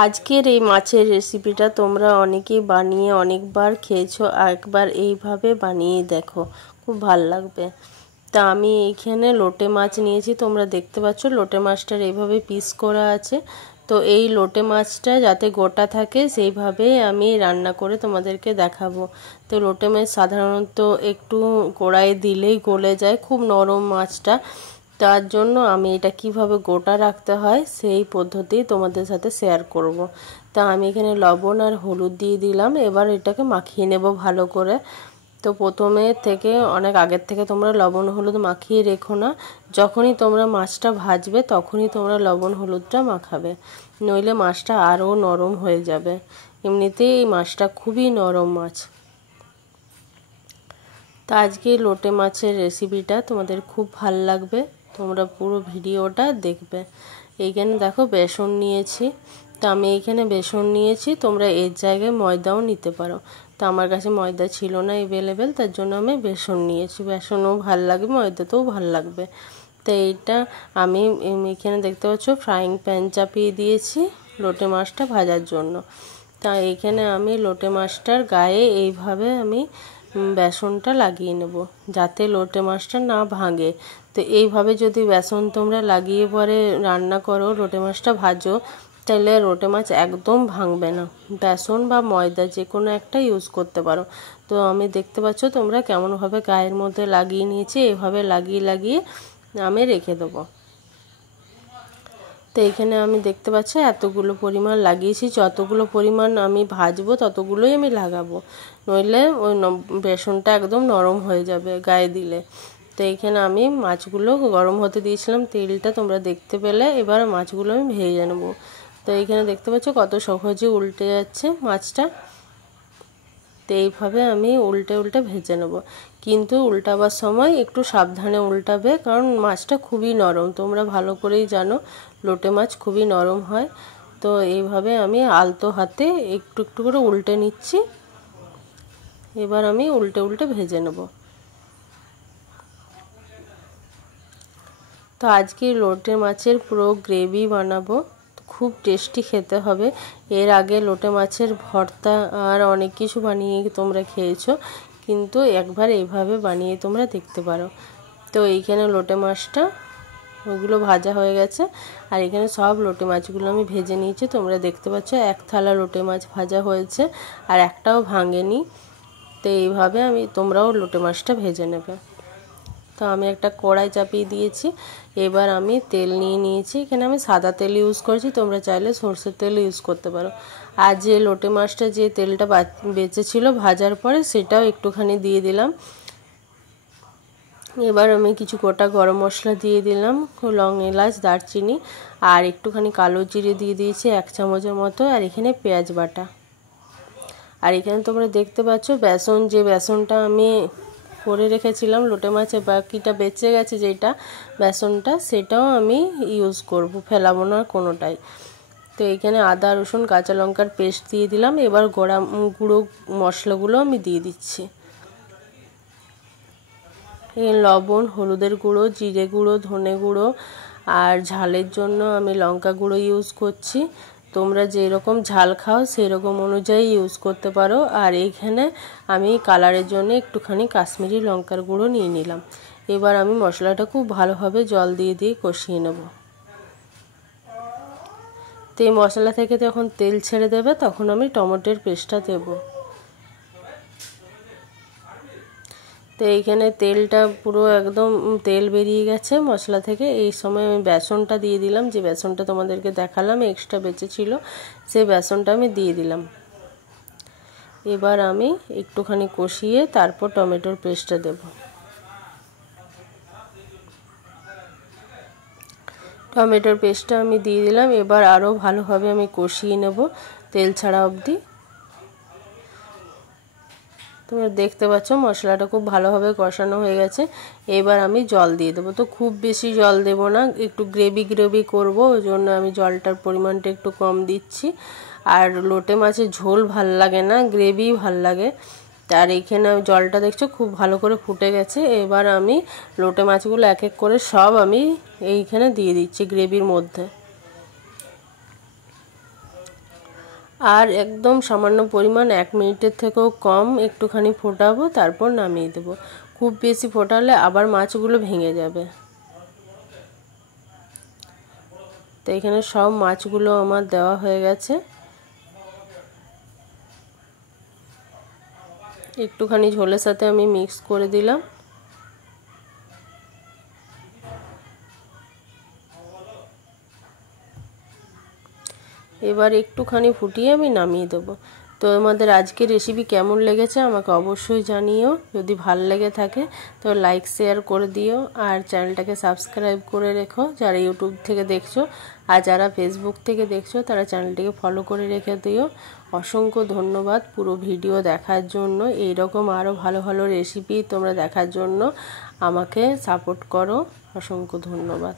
আজকের এই মাছের রেসিপিটা তোমরা অনেকেই বানিয়ে অনেকবার খেয়েছো, একবার এইভাবে বানিয়ে দেখো, খুব ভালো লাগবে। তা আমি এইখানে লোটে মাছ নিয়েছি, তোমরা দেখতে পাচ্ছ লোটে মাছটার এইভাবে পিস করা আছে। তো এই লোটে মাছটা যাতে গোটা থাকে সেইভাবে আমি রান্না করে তোমাদেরকে দেখাবো। তো লোটে মাছ সাধারণত একটু কড়াইয়ে দিলেই গলে যায়, খুব নরম মাছটা। তার জন্য আমি এটা কিভাবে গোটা রাখতে হয় সেই পদ্ধতি তোমাদের সাথে শেয়ার করব। তা আমি এখানে লবণ আর হলুদ দিয়ে দিলাম, এবার এটাকে মাখিয়ে নেব ভালো করে। তো প্রথমে থেকে অনেক আগের থেকে তোমরা লবণ হলুদ মাখিয়ে রেখো না, যখনই তোমরা মাছটা ভাজবে তখনই তোমরা লবণ হলুদটা মাখাবে, নইলে মাছটা আরও নরম হয়ে যাবে। এমনিতেই এই মাছটা খুবই নরম মাছ। তা আজকে লোটে মাছের রেসিপিটা তোমাদের খুব ভাল লাগবে, তোমরা পুরো ভিডিওটা দেখবে। এইখানে দেখো বেসন নিয়েছি, তো আমি এইখানে বেসন নিয়েছি, তোমরা এর জায়গায় ময়দাও নিতে পারো। তো আমার কাছে ময়দা ছিল না অ্যাভেলেবেল, তার জন্য আমি বেসন নিয়েছি। বেসনও ভাল লাগবে, ময়দাতেও ভাল লাগবে। তো এইটা আমি এখানে দেখতে পাচ্ছ ফ্রাইং প্যান চাপিয়ে দিয়েছি লোটে মাছটা ভাজার জন্য। তা এইখানে আমি লোটে মাছটার গায়ে এইভাবে আমি বেসনটা লাগিয়ে নেব, যাতে লোটে মাছটা না ভাঙে। তো এইভাবে যদি বেসন তোমরা লাগিয়ে পরে রান্না করো, লোটে মাছটা ভাজো, তাহলে লোটে মাছ একদম ভাঙবে না। বেসন বা ময়দা যে কোনো একটা ইউজ করতে পারো। তো আমি দেখতে পাচ্ছ তোমরা কেমনভাবে গায়ের মধ্যে লাগিয়ে নিয়েছি, এইভাবে লাগিয়ে লাগিয়ে আমি রেখে দেবো। তো এখানে আমি দেখতে পাচ্ছি এতগুলো পরিমাণ লাগিয়েছি, যতগুলো পরিমাণ আমি ভাজবো ততগুলোই আমি লাগাবো, নইলে ওই বেসনটা একদম নরম হয়ে যাবে গায়ে দিলে। তো এইখানে আমি মাছগুলো গরম হতে দিয়েছিলাম, তেলটা তোমরা দেখতে পেলে। এবার মাছগুলো আমি ভেজে নেবো। তো এইখানে দেখতে পাচ্ছ কত সহজে উল্টে যাচ্ছে মাছটা। তো এইভাবে আমি উল্টে উল্টে ভেজে নেব, কিন্তু উল্টাবার সময় একটু সাবধানে উল্টাবে, কারণ মাছটা খুবই নরম, তোমরা ভালো করেই জানো লোটে মাছ খুবই নরম হয়। তো এইভাবে আমি আলতো হাতে একটু একটু করে উল্টে নিচ্ছি। এবার আমি উল্টে উল্টে ভেজে নেব। তো আজকে লোটে মাছের পুরো গ্রেভি বানাবো, খুব টেস্টি খেতে হবে। এর আগে লোটে মাছের ভর্তা আর অনেক কিছু বানিয়ে তোমরা খেয়েছো, কিন্তু একবার এইভাবে বানিয়ে তোমরা দেখতে পারো। তো এইখানে লোটে মাছটা ওগুলো ভাজা হয়ে গেছে, আর এখানে সব লোটে মাছগুলো আমি ভেজে নিয়েছি। তোমরা দেখতে পাচ্ছ এক থালা লোটে মাছ ভাজা হয়েছে, আর একটাও ভাঙেনি। তো এইভাবে তোমরাও লোটে মাছটা ভেজে নেবে। তো আমি একটা কড়াই চাপিয়ে দিয়েছি, এবার আমি তেল নিয়ে নিয়েছি। এখানে আমি সাদা তেল ইউজ করছি, তোমরা চাইলে সরষের তেল ইউজ করতে পারো। আর যে লোটে মাছটা যে তেলটা বেঁচেছিল ভাজার পরে, সেটাও একটুখানি দিয়ে দিলাম। এবার আমি কিছু গোটা গরম মশলা দিয়ে দিলাম, লং এলাচ দারচিনি, আর একটুখানি কালো জিরে দিয়ে দিয়েছি 1 চামচের মতো, আর এখানে পেঁয়াজ বাটা। আর এখানে তোমরা দেখতে পাচ্ছ যে বেসনটা আমি করে রেখেছিলাম লোটে মাছে, বাকিটা বেঁচে গেছে যেটা বেসনটা, সেটাও আমি ইউজ করব, ফেলাবো না কোনোটাই। তো এখানে আদা রসুন কাঁচা লঙ্কার পেস্ট দিয়ে দিলাম। এবার গুঁড়ো মশলাগুলো আমি দিয়ে দিচ্ছি। লবণ, হলুদের গুঁড়ো, জিরে গুঁড়ো, ধনে গুঁড়ো, আর ঝালের জন্য আমি লঙ্কা গুঁড়ো ইউজ করছি। তোমরা যেরকম ঝাল খাও সেরকম অনুযায়ী ইউজ করতে পারো। আর এইখানে আমি কালারের জন্য একটুখানি কাশ্মীরি লঙ্কার গুঁড়ো নিয়ে নিলাম। এবার আমি মশলাটা খুব ভালোভাবে জল দিয়ে দিয়ে কষিয়ে নেব। তো এই মশলা থেকে যখন তেল ছেড়ে দেবে তখন আমি টমেটোর পেস্টটা দেবো। তো এইখানে তেলটা পুরো একদম তেল বেরিয়ে গেছে মশলা থেকে। এই সময় আমি বেসনটা দিয়ে দিলাম, যে বেসনটা তোমাদেরকে দেখালাম এক্সট্রা বেঁচে ছিল, সেই বেসনটা আমি দিয়ে দিলাম। এবার আমি একটুখানি কষিয়ে তারপর টমেটোর পেস্টটা দেব। টমেটোর পেস্টটা আমি দিয়ে দিলাম। এবার আরও ভালোভাবে আমি কষিয়ে নেব তেল ছাড়া অবধি। তোমরা দেখতে পাচ্ছ মশলাটা খুব ভালোভাবে কষানো হয়ে গেছে। এবার আমি জল দিয়ে দেবো। তো খুব বেশি জল দেব না, একটু গ্রেভি গ্রেভি করবো, ওই জন্য আমি জলটার পরিমাণটা একটু কম দিচ্ছি। আর লোটে মাছের ঝোল ভাল লাগে না, গ্রেভি ভাল লাগে। আর এইখানে জলটা দেখছো খুব ভালো করে ফুটে গেছে। এবার আমি লোটে মাছগুলো এক এক করে সব আমি এইখানে দিয়ে দিচ্ছি গ্রেভির মধ্যে। আর একদম সামান্য পরিমাণ 1 মিনিটের থেকেও কম একটুখানি ফোটাবো, তারপর নামিয়ে দেবো। খুব বেশি ফোটালে আবার মাছগুলো ভেঙে যাবে। তো এখানে সব মাছগুলো আমার দেওয়া হয়ে গেছে। একটুখানি ঝোলের সাথে আমি মিক্স করে দিলাম। এবার একটুখানি ফুটিয়ে আমি নামিয়ে দেবো। তো আমাদের আজকের রেসিপি কেমন লেগেছে আমাকে অবশ্যই জানিও। যদি ভালো লেগে থাকে তো লাইক শেয়ার করে দিও, আর চ্যানেলটাকে সাবস্ক্রাইব করে রেখো যারা ইউটিউব থেকে দেখছো, আর যারা ফেসবুক থেকে দেখছো তারা চ্যানেলটিকে ফলো করে রেখে দিও। অসংখ্য ধন্যবাদ পুরো ভিডিও দেখার জন্য। এইরকম আরও ভালো ভালো রেসিপি তোমরা দেখার জন্য আমাকে সাপোর্ট করো। অসংখ্য ধন্যবাদ।